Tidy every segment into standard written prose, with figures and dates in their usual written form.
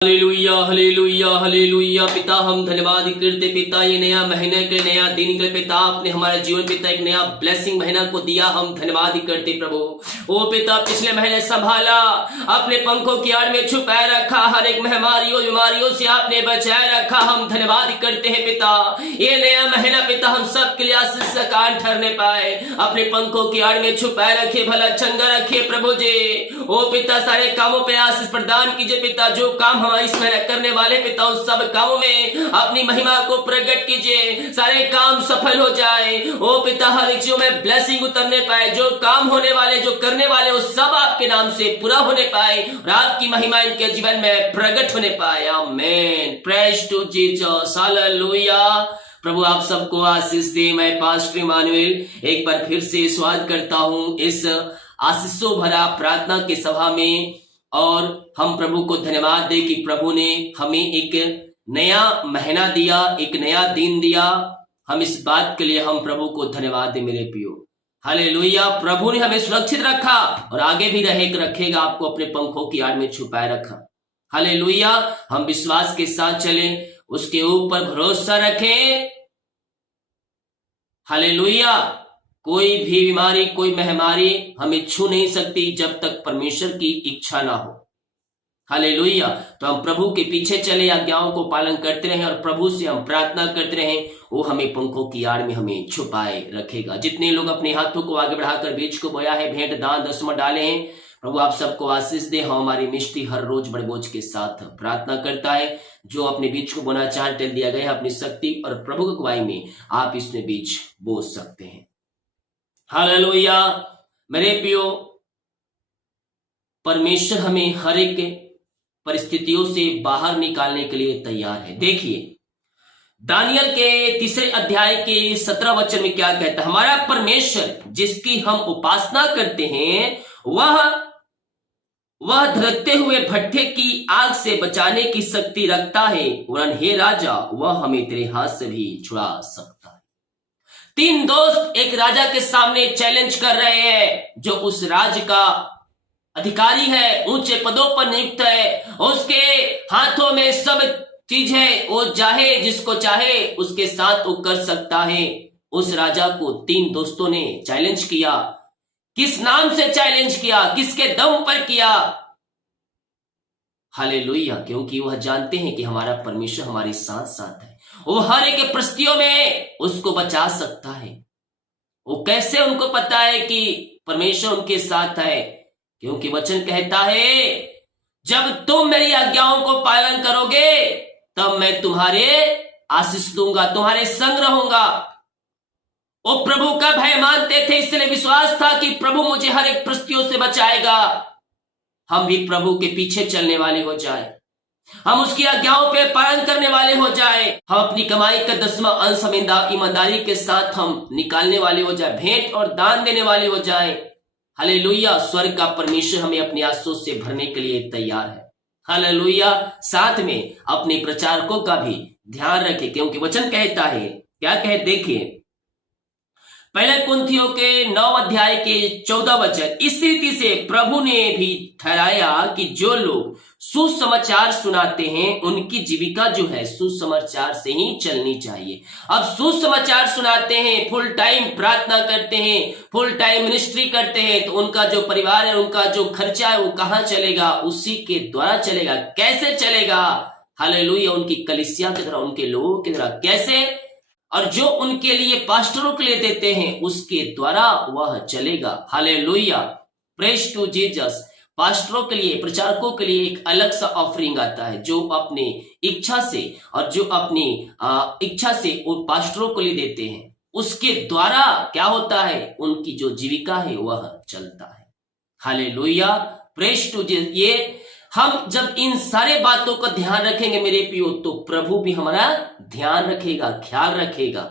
Hallelujah hallelujah hallelujah. पिता हम धन्यवाद करते पिता, ये नया महीने के नया दिन के पिता आपने हमारे जीवन पिता एक नया ब्लेसिंग महीना को दिया, हम धन्यवाद करते प्रभु। ओ पिता पिछले महीने संभाला, अपने पंखों की आड़ में छुपाए रखा, हर एक महामारियों बीमारियों से आपने बचाए रखा, हम धन्यवाद करते हैं पिता। ये नया महीना पिता हम सब के लिए आशीष का कारण ठहरने पाए, अपने पंखों की आड़ में छुपाए रखे, भला चंगा रखे प्रभु जी। ओ पिता सारे कामों पे आशीष प्रदान कीजिए पिता, जो काम हमारे इस महीने करने वाले पिता उन सब कामों में अपनी महिमा को प्रकट कीजिए, सारे काम सफल हो जाए। ओ पिता हर एक चीजों में ब्लेसिंग उतरने पाए, जो काम होने वाले जो करने वाले वो सब आपके नाम से पूरा होने पाए और आपकी महिमा इनके जीवन में प्रकट होने पाए। आमीन। Praise to Jesus. हालेलुया। प्रभु आप सबको आशीष दे। मैं पास्टर इमानुएल एक बार फिर से स्वागत करता हूं इस आशीषों भरा प्रार्थना के सभा में, और हम प्रभु को धन्यवाद दे कि प्रभु ने हमें एक नया महीना दिया, एक नया दिन दिया। हम इस बात के लिए हम प्रभु को धन्यवाद दे मेरे प्रियो। हालेलुया। प्रभु ने हमें सुरक्षित रखा और आगे भी रखेगा, आपको अपने पंखों की आड़ में छुपाए रखा। हालेलुया। हम विश्वास के साथ चलें, उसके ऊपर भरोसा रखें। हालेलुया। कोई भी बीमारी कोई महामारी हमें छू नहीं सकती जब तक परमेश्वर की इच्छा ना हो। हालेलुया। तो हम प्रभु के पीछे चले, आज्ञाओं को पालन करते रहें और प्रभु से हम प्रार्थना करते रहें, वो हमें पंखों की आड़ में हमें छुपाए रखेगा। जितने लोग अपने हाथों को आगे बढ़ाकर बीज को बोया है, भेंट दान दसवां डाले हैं, प्रभु आप सबको आशीष दे। हम हमारी मिस्टी हर रोज बड़े बोझ के साथ प्रार्थना करता है, जो अपने बीज को बोना चाहे टेल दिया गया है, अपनी शक्ति और प्रभु की अगुवाई में आप इसमें बीज बो सकते हैं। हालेलुया। मेरे प्रियो, परमेश्वर हमें हर एक परिस्थितियों से बाहर निकालने के लिए तैयार है। देखिए दानियल के 3 अध्याय के 17 वचन में क्या कहता है। हमारा परमेश्वर जिसकी हम उपासना करते हैं वह धड़कते हुए भट्ठे की आग से बचाने की शक्ति रखता है, वरन हे राजा वह हमें तेरे हाथ से भी छुड़ा सकता है। 3 दोस्त एक राजा के सामने चैलेंज कर रहे हैं, जो उस राज्य का अधिकारी है, ऊंचे पदों पर नियुक्त है, उसके हाथों में सब चीज है, वो चाहे जिसको चाहे उसके साथ वो कर सकता है। उस राजा को 3 दोस्तों ने चैलेंज किया। किस नाम से चैलेंज किया, किसके दम पर किया? हालेलुया। क्योंकि वह जानते हैं कि हमारा परमेश्वर हमारे साथ साथ है, वो हर एक परिस्थितियों में उसको बचा सकता है। वो कैसे उनको पता है कि परमेश्वर उनके साथ है? क्योंकि वचन कहता है जब तुम मेरी आज्ञाओं को पालन करोगे तब मैं तुम्हारे आशीष दूंगा, तुम्हारे संग रहूंगा। वो प्रभु का भय मानते थे, इसलिए विश्वास था कि प्रभु मुझे हर एक परिस्थितियों से बचाएगा। हम भी प्रभु के पीछे चलने वाले हो जाए, हम उसकी आज्ञाओं पे पालन करने वाले हो जाए, हम अपनी कमाई का 10वां अंश ईमानदारी के साथ हम निकालने वाले हो जाए, भेंट और दान देने वाले हो जाए। हालेलुया। स्वर्ग का परमेश्वर हमें अपने आशीषों से भरने के लिए तैयार है। हालेलुया। साथ में अपने प्रचारकों का भी ध्यान रखें, क्योंकि वचन कहता है, क्या कहे देखिए, पहले कुरिन्थियों के 9 अध्याय के 14 वचन, इस रीति से प्रभु ने भी ठहराया कि जो लोग सुसमाचार सुनाते हैं उनकी जीविका जो है सुसमाचार से ही चलनी चाहिए। अब सुसमाचार सुनाते हैं, फुल टाइम प्रार्थना करते हैं, फुल टाइम मिनिस्ट्री करते हैं, तो उनका जो परिवार है, उनका जो खर्चा है वो कहां चलेगा? उसी के द्वारा चलेगा। कैसे चलेगा? हालेलुया। उनकी कलीसिया की तरह, उनके लोगों की तरह। कैसे? और जो उनके लिए पास्टरों के लिए देते हैं उसके द्वारा वह चलेगा। हालेलुया। Praise to Jesus. पास्टरों के लिए, प्रचारकों के लिए एक अलग सा ऑफरिंग आता है, जो अपने इच्छा से और जो अपनी इच्छा से उन पास्टरों के लिए देते हैं, उसके द्वारा क्या होता है? उनकी जो जीविका है वह चलता है। हालेलुया। Praise to Jesus. ये हम जब इन सारे बातों का ध्यान रखेंगे मेरे प्रियो, तो प्रभु भी हमारा ध्यान रखेगा, ख्याल रखेगा।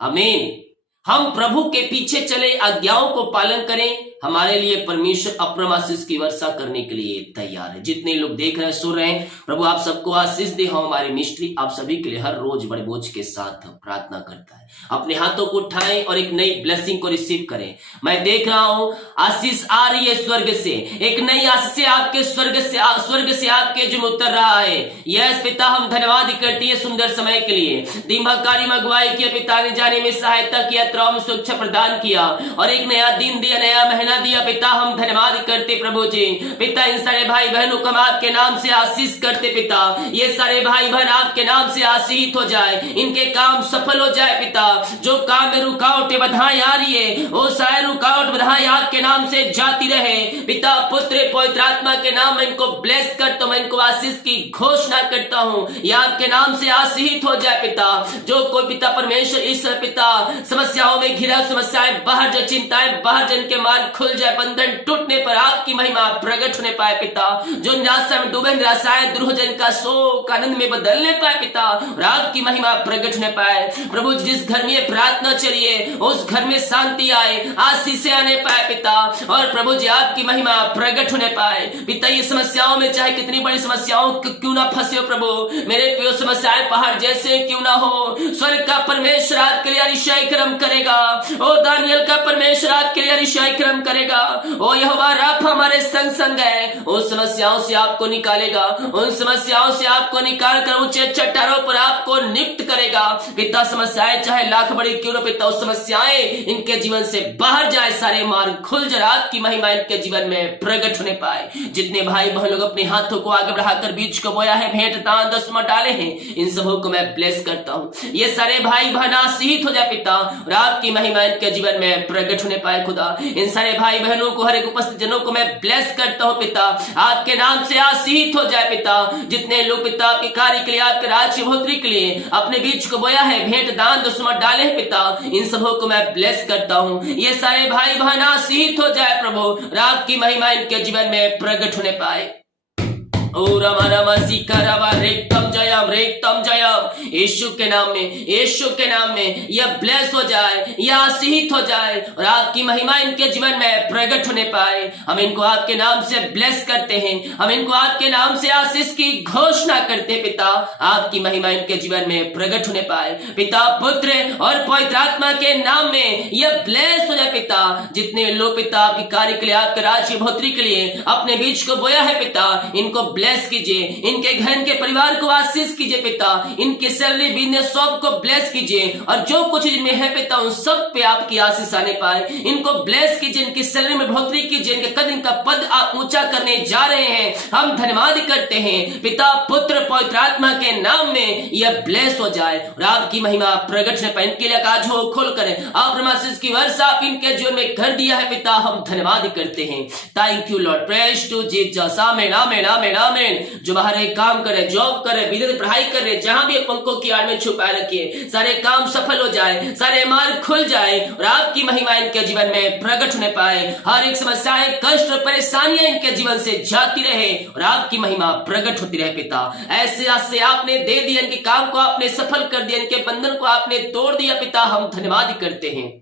आमीन। हम प्रभु के पीछे चले, आज्ञाओं को पालन करें, हमारे लिए परमेश्वर अपरम आशीष की वर्षा करने के लिए तैयार है। जितने लोग देख रहे हैं, सुन रहे हैं, प्रभु आप सबको आशीष दे। हम हमारे मिस्ट्री आप सभी के लिए हर रोज बड़े बोझ के साथ प्रार्थना करता है। अपने हाथों को उठाएं और एक नई ब्लेसिंग को रिसीव करें। मैं देख रहा हूं आशीष आ रही है स्वर्ग से, एक नई आशीष आपके स्वर्ग से आपके जो उतर रहा है। यस पिता, हम धन्यवाद करते हैं सुंदर समय के लिए। दिन भर कार्य में अगुवाई किया पिता ने, जाने में सहायता किया, यात्राओं में सुरक्षा प्रदान किया और एक नया दिन दिया, नया महीना दिया। पिता हम धन्यवाद करते प्रभु जी। पिता इन सारे भाई बहनों को हम आपके नाम से आशीष करते पिता। ये सारे भाई बहन आपके नाम से आशीषित हो जाए, इनके काम सफल हो जाए पिता। जो काम में रुकावटें बाधाएं आ रही है, वो सारे रुकावट बाधाएं आपके नाम से जाती रहे पिता। पुत्र पवित्र आत्मा के नाम में इनको ब्लेस करता हूं, मैं इनको आशीष की घोषणा करता हूं। ये आपके नाम से आशीषित हो जाए पिता। जो कोई पिता परमेश्वर इस पिता समस्याओं में घिरा, समस्याएं बाहर जो चिंताएं बाहर जन के मार्ग खुल जाए, बंधन टूटने पर आपकी महिमा प्रकट होने पाए पिता। जो निराशा में डूबे, निराशाएं दूर हो जाए, इनका शोक आनंद में बदलने पाए पिता और आपकी महिमा प्रकट होने पाए प्रभु। जिस घर में ये प्रार्थना चलिए उस घर में शांति आए, आशीष आने पाए पिता और प्रभु जी आपकी महिमा प्रकट होने पाए पिता। ये समस्याओं में चाहे कितनी बड़ी समस्याओं क्यों ना फंसे हो प्रभु, मेरे प्रिय समस्याएं पहाड़ जैसे क्यों ना हो, स्वर्ग का परमेश्वर आपके लिए अतिशय कर्म करेगा। ओ दानियल का परमेश्वर आपके लिए अतिशय कर्म करेगा। ओ यहोवा राफा हमारे संग संग है, उन समस्याओं से आपको निकालेगा, उन समस्याओं से आपको निकाल कर ऊंचे चट्टानों पर आपको नियुक्त करेगा पिता। समस्याएं चाहे लाख बड़ी क्यों ना पिता, उस समस्याएं इनके जीवन से बाहर जाए, सारे मार्ग खुल जाए, आपकी महिमा इनके जीवन में प्रकट होने पाए। जितने भाई बहन लोग अपने हाथों को आगे बढ़ाकर बीज को बोया है, भेंट दान दसवां डाले हैं, इन सबों को मैं ब्लेस करता हूं। ये सारे भाई बहन आशीषित हो जाए पिता और आपकी महिमा इनके जीवन में प्रकट होने पाए खुदा। इन सारे भाई बहनों को, हर एक उपस्थित जनों को मैं ब्लेस करता हूं पिता, आपके नाम से आशीषित हो जाए पिता। जितने लोग पिता आपके कार्य के लिए, आपके राज्य भोत्री के लिए अपने बीज को बोया है, भेंट दान दसवां डाले हैं पिता, इन सबों को मैं ब्लेस करता हूं। ये सारे भाई बहन आशीषित हो जाए प्रभु और आपकी महिमा इनके जीवन में प्रकट होने पाए। ओ रमा रमा सिकारावा रेक्तम जयम यीशु के नाम में, यीशु के नाम में यह ब्लेस हो जाए, यह आशीषित हो जाए और आपकी महिमा इनके जीवन में प्रकट होने पाए। हम इनको आपके नाम से ब्लेस करते हैं, हम इनको आपके नाम से आशीष की घोषणा करते हैं पिता। आपकी महिमा इनके जीवन में प्रकट होने पाए पिता, पुत्र और पवित्र आत्मा के नाम में यह ब्लेस हो जाए पिता। जितने लोग पिता आपके कार्य के लिए, आपके राज्य भोत्री के लिए अपने बीज को बोया है पिता, इनको ब्लेस कीजिए, इनके घर के परिवार को आशीष कीजिए पिता। इनके सैलरी बिजनेस सब को ब्लेस कीजिए और जो कुछ इनमें है पिता उन सब पे आपकी आशीष आने पाए। इनको ब्लेस कीजिए, इनकी सैलरी में बढ़ोतरी कीजिए, इनके कद, इनका पद आप ऊंचा करने जा रहे हैं। हम धन्यवाद करते हैं पिता, पुत्र पवित्र आत्मा के नाम में यह ब्लेस हो जाए और आपकी महिमा प्रकट होने पाए। इनके लिए आज हो खोल करें, आप आशीष की वर्षा आप इनके जीवन में कर दिया है पिता। हम धन्यवाद करते हैं। Thank you Lord, praise to Jesus. आमीन आमीन आमीन आमीन। जो बाहर एक काम करे, जॉब करे, विदेश पढ़ाई कर रहे, जहां भी पंखों की आड़ में छुपा रखिए, सारे काम सफल हो जाए, सारे मार्ग खुल जाए और आपकी महिमा इनके जीवन में प्रकट होने पाए। हर एक समस्याएं, कष्ट और परेशानियां इनके जीवन से जाती रहे और आपकी महिमा प्रकट होती रहे पिता। ऐसे आसे आपने दे दिया, इनके काम को आपने सफल कर दिया, इनके बंधन को आपने तोड़ दिया पिता। हम धन्यवाद करते हैं।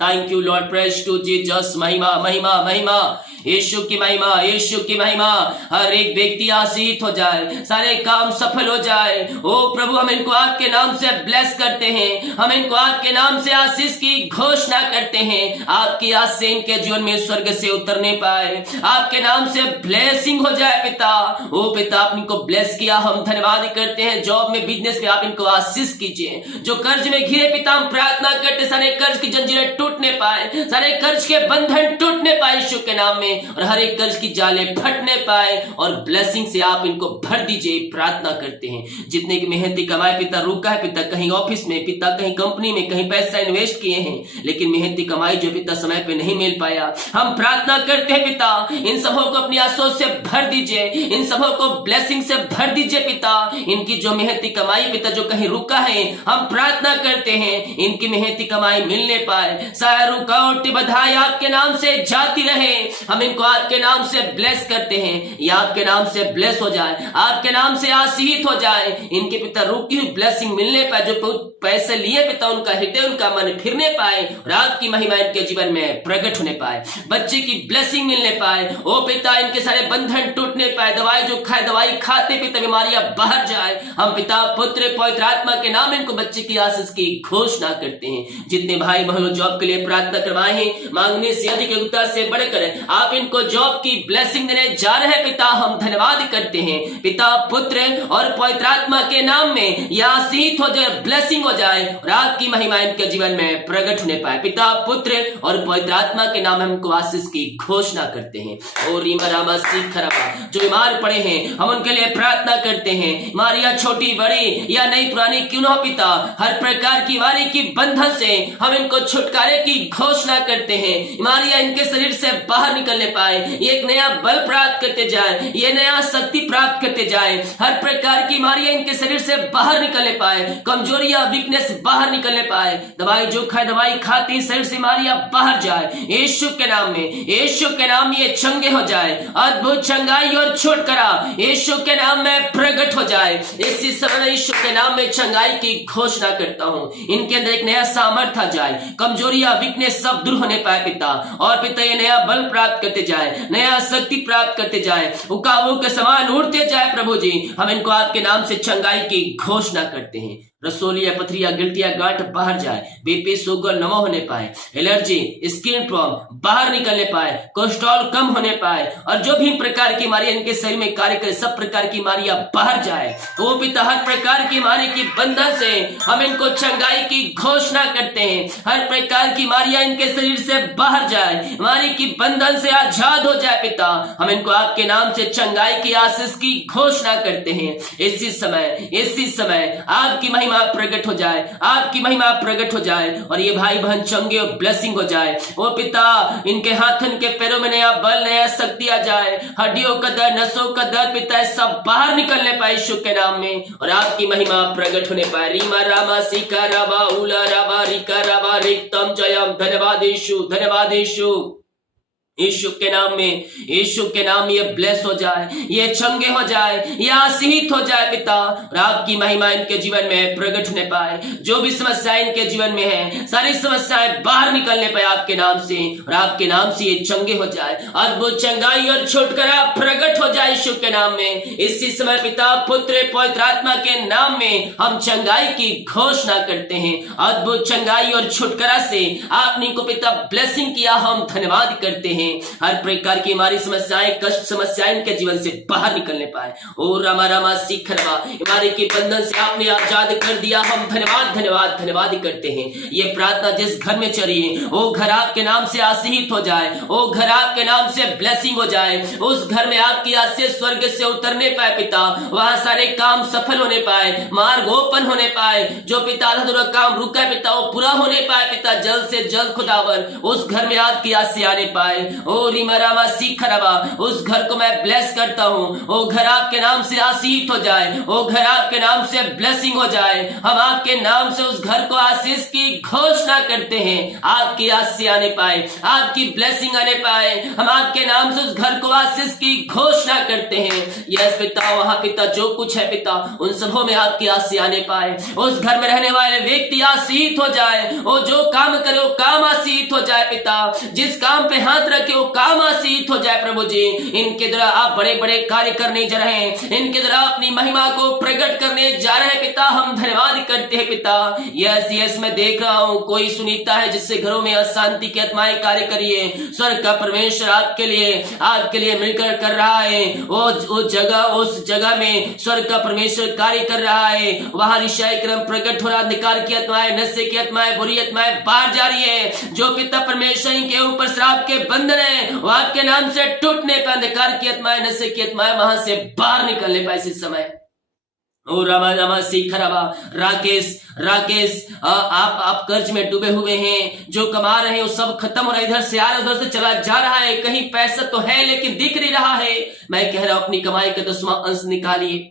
Thank you Lord, praise to Jesus. महिमा महिमा महिमा, यीशु की महिमा, यीशु की महिमा। हर एक व्यक्ति आशीषित हो जाए, सारे काम सफल हो जाए। ओ प्रभु, हम इनको आपके नाम से ब्लेस करते हैं, हम इनको आपके नाम से आशीष की घोषणा करते हैं। आपकी आशीष से इनके जीवन में स्वर्ग से उतरने पाए, आपके नाम से ब्लेसिंग हो जाए पिता। ओ पिता, आप इनको ब्लेस किया, हम धन्यवाद करते हैं। जॉब में, बिजनेस में आप इनको आशीष कीजिए। जो कर्ज में घिरे पिता, हम प्रार्थना करते सारे कर्ज की जंजीरें टूटने पाए, सारे कर्ज के बंधन टूटने पाए यीशु के नाम में, और हर एक कर्ज की जाले फटने पाए और ब्लेसिंग से आप इनको भर दीजिए। प्रार्थना करते हैं जितने की मेहनती कमाए पिता, रुका है पिता, कहीं ऑफिस में पिता, कहीं कंपनी में, कहीं पैसा इन्वेस्ट किए हैं, लेकिन मेहनती कमाई जो पिता समय पे नहीं मिल पाया, हम प्रार्थना करते हैं पिता, इन सबों को अपनी आशीषों से भर दीजिए, इन सबों को ब्लेसिंग से भर दीजिए पिता। इनकी जो मेहनती कमाई पिता जो कहीं रुका है, हम प्रार्थना करते हैं इनकी मेहनती कमाई मिलने पाए, सारा रुकावट बधाई आपके नाम से जाती रहे। हम हम इनको आपके नाम से ब्लेस करते हैं, ये आपके नाम से ब्लेस हो जाए, आपके नाम से आशीषित हो जाए। इनके पिता रुकी हुई ब्लेसिंग मिलने पाए, जो पैसे लिए पिता उनका हृदय उनका मन फिरने पाए और आपकी महिमा इनके जीवन में प्रकट होने पाए। बच्चे की ब्लेसिंग मिलने पाए, ओ पिता इनके सारे बंधन टूटने पाए, दवाई जो खाए दवाई खाते पिता बीमारियां बाहर जाए। हम पिता पुत्र पवित्र आत्मा के नाम इनको बच्चे की आशीष की घोषणा करते हैं। जितने भाई बहनों जॉब के लिए प्रार्थना करवाए हैं, मांगने से अधिक योग्यता से बढ़कर आप इनको जॉब की ब्लेसिंग देने जा रहे हैं पिता, हम धन्यवाद करते हैं। पिता पुत्र और पवित्र आत्मा के नाम में यह आशीष हो जाए, ब्लेसिंग हो जाए और आपकी महिमा इनके जीवन में प्रकट होने पाए। पिता पुत्र और पवित्र आत्मा के नाम में हमको आशीष की घोषणा करते हैं। और जो बीमार पड़े हैं हम उनके लिए प्रार्थना करते हैं। मारिया छोटी बड़ी या नई पुरानी क्यों न हो पिता, हर प्रकार की बीमारी की बंधन से हम इनको छुटकारे की घोषणा करते हैं। मारिया इनके शरीर से बाहर निकलने पाए, एक नया बल प्राप्त करते जाए, ये नया शक्ति प्राप्त करते जाए। हर प्रकार की बीमारियां इनके शरीर से बाहर निकलने पाए, कमजोरियां वीकनेस बाहर निकलने पाए। दवाई जो खाए दवाई खाती शरीर से बीमारियां बाहर जाए यीशु के नाम में, यीशु के नाम में ये चंगे हो जाए। अद्भुत चंगाई और छुटकारा यीशु के नाम में प्रकट हो जाए। इसी समय यीशु के नाम में चंगाई की घोषणा करता हूँ। इनके अंदर एक नया सामर्थ्य आ जाए, कमजोरियां वीकनेस सब दूर होने पाए पिता। और पिता ये नया बल प्राप्त करते जाए, नया शक्ति प्राप्त करते जाए, उकाबों के समान उड़ते जाए। प्रभु जी हम इनको आपके नाम से चंगाई की घोषणा करते हैं। रसोलिया पथरिया गिल्टिया गांठ बाहर जाए, बीपी शुगर न होने पाए, एलर्जी स्किन प्रॉब्लम बाहर निकलने पाए, कोलेस्ट्रॉल कम होने पाए, और जो भी प्रकार की बीमारियां इनके शरीर में कार्य करे सब प्रकार की बीमारियां बाहर जाए। तो पिता हर प्रकार की बीमारी की बंधन से हम इनको चंगाई की घोषणा करते हैं। हर प्रकार की बीमारियां इनके शरीर से बाहर जाए, बीमारी की बंधन से आजाद हो जाए पिता। हम इनको आपके नाम से चंगाई की आशीष की घोषणा करते हैं। इसी समय आपकी महिमा प्रकट हो जाए, आपकी महिमा प्रकट हो जाए और ये भाई बहन चंगे और ब्लेसिंग हो जाए। ओ पिता इनके हाथ इनके पैरों में नया बल नया शक्ति आ जाए, हड्डियों का दर्द नसों का दर्द पिता सब बाहर निकलने पाए यीशु के नाम में और आपकी महिमा प्रकट होने पाए। रीमा रामा सीका राबा उला राबा रिका राबा रिक्तम जयम। धन्यवाद यीशु, धन्यवाद यीशु। यीशु के नाम में, यीशु के नाम ये ब्लेस हो जाए, ये चंगे हो जाए, ये आशीषित हो जाए पिता और आपकी महिमा इनके जीवन में प्रकट होने पाए। जो भी समस्याएं इनके जीवन में है सारी समस्याएं बाहर निकलने पाए आपके नाम से और आपके नाम से ये चंगे हो जाए। अद्भुत चंगाई और छुटकारा प्रकट हो जाए यीशु के नाम में। इसी समय पिता पुत्र पवित्र आत्मा के नाम में हम चंगाई की घोषणा करते हैं। अद्भुत चंगाई और छुटकारा से आपने को पिता ब्लेसिंग किया, हम धन्यवाद करते हैं। हर प्रकार की हमारी समस्याएं कष्ट समस्याएं इनके जीवन से बाहर निकलने पाए। ओ रामा रामा सीखरवा हमारे के बंधन से आपने आजाद कर दिया, हम धन्यवाद धन्यवाद धन्यवाद करते हैं। ये प्रार्थना जिस घर में चली है वो घर आपके नाम से आशीषित हो जाए, वो घर आपके नाम से ब्लेसिंग हो जाए। उस घर में आपकी आशीष स्वर्ग से उतरने पाए पिता, वहां सारे काम सफल होने पाए, मार्ग ओपन होने पाए। जो पिता आधा काम रुका पिता वो पूरा होने पाए पिता, जल्द से जल्द खुदावन उस घर में आपकी आशीष आने पाए। ओ रिमरामा सीखरवा उस घर को मैं ब्लेस करता हूँ, वो घर आपके नाम से आशीषित हो जाए, वो घर आपके नाम से ब्लेसिंग हो जाए। हम आपके नाम से उस घर को आशीष की घोषणा करते हैं, आपकी आशीष आने पाए, आपकी ब्लेसिंग आने पाए। हम आपके नाम से उस घर को आशीष की घोषणा करते हैं। यस पिता, वहां पिता जो कुछ है पिता उन सबों में आपकी आशीष आने पाए। उस घर में रहने वाले व्यक्ति आशीषित हो जाए, वो जो काम करे वो काम आशीषित हो जाए पिता, जिस काम पे हाथ रखे वो काम आशीषित हो जाए। प्रभु जी इनके द्वारा आप बड़े बड़े कार्य करने जा रहे हैं, इनके द्वारा अपनी महिमा को प्रकट करने जा रहे हैं पिता, हम धन्यवाद करते हैं पिता। यस यस मैं देख रहा हूँ कोई सुनीता है जिससे घरों में अशांति की आत्माएं कार्य करिए, स्वर्ग का परमेश्वर आपके लिए मिलकर कर रहा है। उस जगह में स्वर्ग का परमेश्वर कार्य कर रहा है, वहां ऋषाई क्रम प्रकट हो रहा, अधिकार की आत्माएं नशे की आत्माएं बुरी आत्माएं बाहर जा रही है। जो पिता परमेश्वर के ऊपर श्राप के बंधन है वो आपके नाम से टूटने पर, अंधकार की आत्माएं नशे की आत्माएं वहां से बाहर निकलने पर इस समय। ओ रामा रामा सीखरावा राकेश आप कर्ज में डूबे हुए हैं, जो कमा रहे हैं वो सब खत्म हो रहा है, इधर से आ रहा उधर से चला जा रहा है, कहीं पैसा तो है लेकिन दिख नहीं रहा है। मैं कह रहा हूं अपनी कमाई का 10वां अंश निकालिए।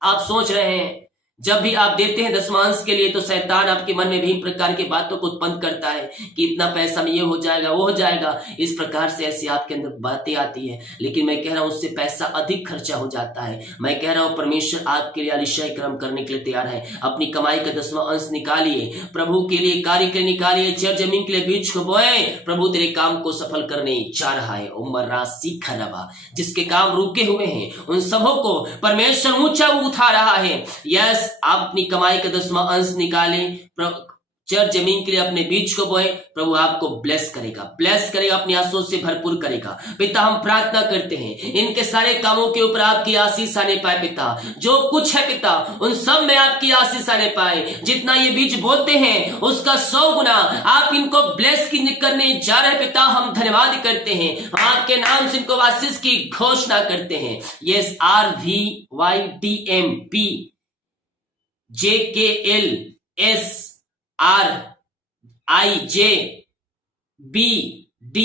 आप सोच रहे हैं जब भी आप देते हैं दशमांश के लिए तो शैतान आपके मन में विभिन्न प्रकार की बातों को उत्पन्न करता है कि इतना पैसा में ये हो जाएगा वो हो जाएगा, इस प्रकार से ऐसी आपके अंदर बातें आती है। लेकिन मैं कह रहा हूं उससे पैसा अधिक खर्चा हो जाता है। मैं कह रहा हूं परमेश्वर आपके लिए अतिशय कर्म करने के लिए तैयार है। अपनी कमाई का 10वां अंश निकालिए, प्रभु के लिए कार्य के निकालिए, चर जमीन के लिए बीज को बोए। प्रभु तेरे काम को सफल करने जा रहा है। उमर राशि खरबा, जिसके काम रुके हुए हैं उन सबों को परमेश्वर ऊंचा उठा रहा है। यस, आप अपनी कमाई का 10वां अंश निकालें, चर जमीन के लिए अपने बीज को बोए, प्रभु आपको ब्लेस करेगा, अपनी आशीषों से भरपूर करेगा। पिता हम प्रार्थना करते हैं इनके सारे कामों के ऊपर आपकी आशीष आने पाए। पिता जो कुछ है पिता उन सब में आपकी आशीष आने पाए। जितना ये बीज बोते हैं उसका 100 गुना आप इनको ब्लेस करने जा रहे हैं। पिता हम धन्यवाद करते हैं, हम आपके नाम से इनको आशीष की घोषणा करते हैं। यस, RVYDMP JKLSRIJBD,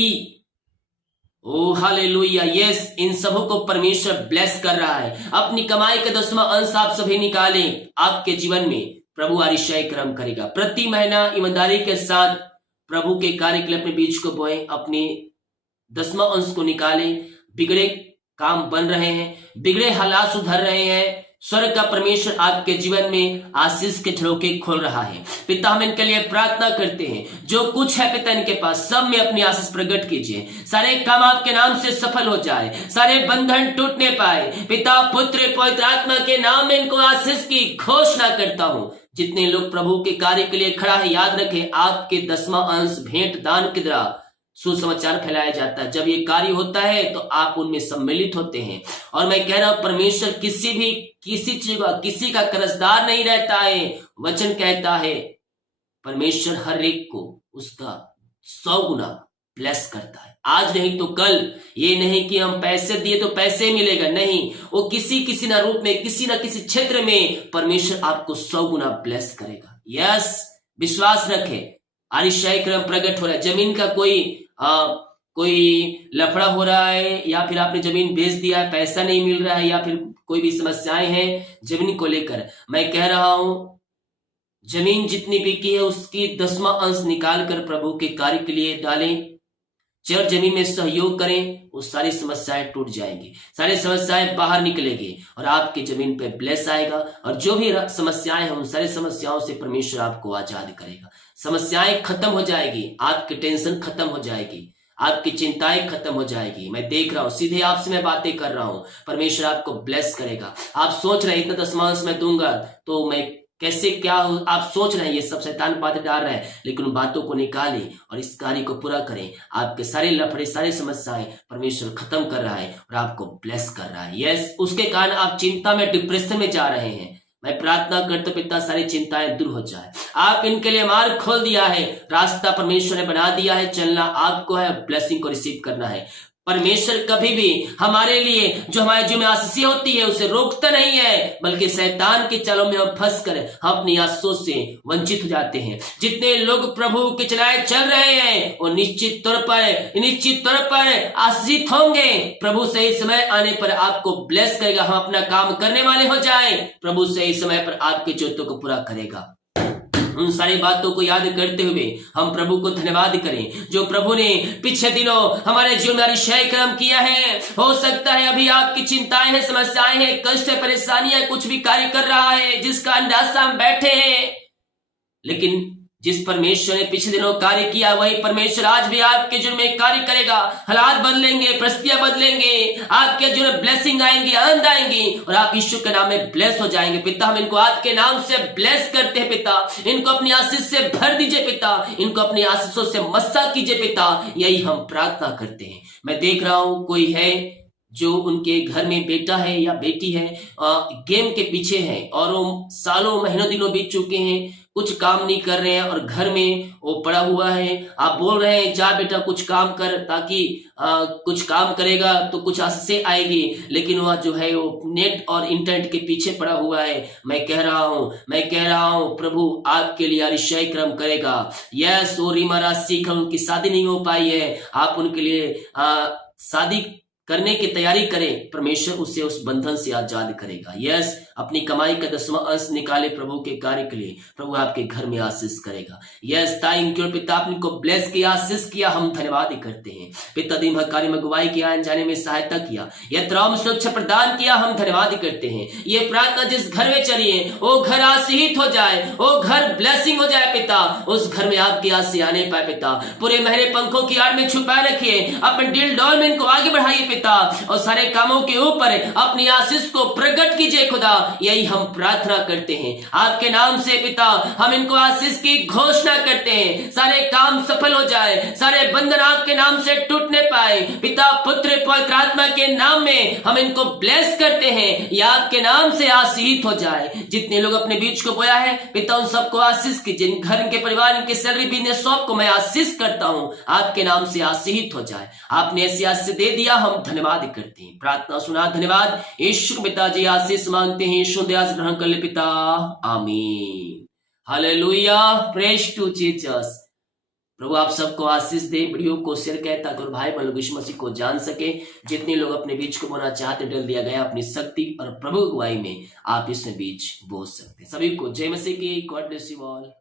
ओ हालेलुया। यस, इन सबों को परमेश्वर ब्लेस कर रहा है। अपनी कमाई का 10वां अंश आप सभी निकालें, आपके जीवन में प्रभु अतिशय कर्म करेगा। प्रति महीना ईमानदारी के साथ प्रभु के कार्य के लिए अपने बीज को बोए, अपने 10वां अंश को निकालें। बिगड़े काम बन रहे हैं, बिगड़े हालात सुधर रहे हैं, स्वर्ग का परमेश्वर आपके जीवन में आशीष के झरोखे खोल रहा है। पिता हम इनके लिए प्रार्थना करते हैं, जो कुछ है पिता इनके पास सब में अपनी आशीष प्रकट कीजिए। सारे काम आपके नाम से सफल हो जाए, सारे बंधन टूटने पाए। पिता पुत्र पवित्र आत्मा के नाम में इनको आशीष की घोषणा करता हूं। जितने लोग प्रभु के कार्य के लिए खड़ा है, याद रखें आपके 10वां अंश भेंट दान के द्वारा सुसमाचार फैलाया जाता है। जब ये कार्य होता है तो आप उनमें सम्मिलित होते हैं। और मैं कह रहा हूं परमेश्वर किसी चीज का, किसी का कर्जदार नहीं रहता है। वचन कहता है परमेश्वर हर एक को उसका 100 गुना ब्लेस करता है। आज नहीं तो कल। ये नहीं कि हम पैसे दिए तो पैसे मिलेगा, नहीं, वो किसी ना रूप में, किसी ना किसी क्षेत्र में परमेश्वर आपको 100 गुना ब्लेस करेगा। यस, विश्वास रखें, अतिशय कर्म प्रकट हो रहा है। जमीन का कोई लफड़ा हो रहा है, या फिर आपने जमीन बेच दिया है, पैसा नहीं मिल रहा है, या फिर कोई भी समस्याएं हैं जमीन को लेकर, मैं कह रहा हूं जमीन जितनी बिकी है उसकी 10वां अंश निकाल कर प्रभु के कार्य के लिए डालें। चर जमीन में सहयोग करें, वो सारी समस्याएं टूट जाएंगी, सारी समस्याएं बाहर निकलेगी और आपकी जमीन पे ब्लेस आएगा। और जो भी समस्याएं हैं उन सारी समस्याओं से परमेश्वर आपको आजाद करेगा। समस्याएं खत्म हो जाएगी, आपकी टेंशन खत्म हो जाएगी, आपकी चिंताएं खत्म हो जाएगी। मैं देख रहा हूं, सीधे आपसे मैं बातें कर रहा हूं, परमेश्वर आपको ब्लेस करेगा। आप सोच रहे हैं इतना 10वां मैं दूंगा तो मैं कैसे, क्या आप सोच रहे हैं, ये सब शैतान बातें डाल रहे हैं, लेकिन उन बातों को निकालें और इस कार्य को पूरा करें। आपके सारे लफड़े, सारी समस्याएं परमेश्वर खत्म कर रहा है और आपको ब्लेस कर रहा है। यस, उसके कारण आप चिंता में, डिप्रेशन में जा रहे हैं, मैं प्रार्थना करता पिता सारी चिंताएं दूर हो जाए। आप इनके लिए मार्ग खोल दिया है, रास्ता परमेश्वर ने बना दिया है, चलना आपको है, ब्लेसिंग को रिसीव करना है। परमेश्वर कभी भी हमारे लिए जो हमारे जीवन में आशीष होती है उसे रोकता नहीं है, बल्कि शैतान के चालों में हम फंस कर हम अपनी आशीषों से वंचित हो जाते हैं। जितने लोग प्रभु के चलाए चल रहे हैं वो निश्चित तौर पर आशीषित होंगे। प्रभु सही समय आने पर आपको ब्लेस करेगा। हम अपना काम करने वाले हो जाए, प्रभु सही समय पर आपकी जरूरतों को पूरा करेगा। उन सारी बातों को याद करते हुए हम प्रभु को धन्यवाद करें, जो प्रभु ने पिछले दिनों हमारे जीवन में अतिशय कर्म किया है। हो सकता है अभी आपकी चिंताएं हैं, समस्याएं हैं, कष्ट है, परेशानियां, कुछ भी कार्य कर रहा है जिसका अंदाजा हम बैठे हैं, लेकिन जिस परमेश्वर ने पिछले दिनों कार्य किया वही परमेश्वर आज भी आपके जीवन में कार्य करेगा। हालात बदलेंगे, परिस्थितियां बदलेंगे, आपके जीवन में ब्लेसिंग आएंगी, आनंद आएंगी और आप ईश्वर के नाम में ब्लेस हो जाएंगे। पिता हम इनको आपके नाम से ब्लेस करते हैं। पिता इनको अपनी आशीष से भर दीजिए, पिता इनको अपनी आशीषों से मस्सा कीजिए। पिता यही हम प्रार्थना करते हैं। मैं देख रहा हूं कोई है जो उनके घर में बेटा है या बेटी है, गेम के पीछे है और वो सालों महीनों दिनों बीत चुके हैं, कुछ काम नहीं कर रहे हैं और घर में वो पड़ा हुआ है। आप बोल रहे हैं जा बेटा कुछ काम कर, ताकि कुछ काम करेगा तो कुछ आशीष आएगी, लेकिन वह जो है वो नेट और इंटरनेट के पीछे पड़ा हुआ है। मैं कह रहा हूँ प्रभु आपके लिए अतिशय कर्म करेगा। यस, वो रीमा राशि उनकी शादी नहीं हो पाई है, आप उनके लिए शादी करने की तैयारी करे, परमेश्वर उसे उस बंधन से आजाद करेगा। यस, अपनी कमाई का 10वां अंश निकाले प्रभु के कार्य के लिए, प्रभु आपके घर में आशीष करेगा। यस, थैंक यू पिता, आपने को ब्लेस किया, आशीष किया, हम धन्यवाद ही करते हैं पिता। दिन भर कार्य में अगुवाई किया, आने जाने में सहायता किया, यात्राओं में सुरक्षा प्रदान किया, हम धन्यवाद ही करते हैं। ये प्रार्थना जिस घर में चली है वो घर आशीषित हो जाए, वो घर ब्लेसिंग हो जाए पिता, उस घर में आपकी आशीष आने पाए पिता। पूरे महरे पंखों की आड़ में छुपाए रखिए, अपने दिल डोल में इनको आगे बढ़ाइए पिता, और सारे कामों के ऊपर अपनी आशीष को प्रकट कीजिए खुदा। यही हम प्रार्थना करते हैं आपके नाम से पिता। हम इनको आशीष की घोषणा करते हैं, सारे काम सफल हो जाए, सारे बंधन आपके नाम से टूटने पाए पिता, पुत्र पवित्र आत्मा के नाम में हम इनको ब्लेस करते हैं, या आपके नाम से आशीषित हो जाए। जितने लोग अपने बीच को बोया है पिता, उन सबको आशीष कीजिए। घर के परिवार, इनके सैलरी, बिजनेस, सब को मैं आशीष करता हूं, आपके नाम से आशीषित हो जाए। आपने ऐसी आशीष दे दिया, हम धन्यवाद करते हैं। प्रार्थना सुना, धन्यवाद। यीशु पिताजी आशीष मांगते हैं, यीशु दया से ग्रहण कर ले पिता, आमीन। Hallelujah, praise to Jesus. प्रभु आप सबको आशीष दे। वीडियो को शेयर करें ताकि भाई बहन यीशु मसीह को जान सके। जितने लोग अपने बीच को बोना चाहते, डल दिया गया अपनी शक्ति और प्रभु अगुवाई में आप इसमें बीच बो सकते हैं। सभी को जय मसीह की। God bless you all.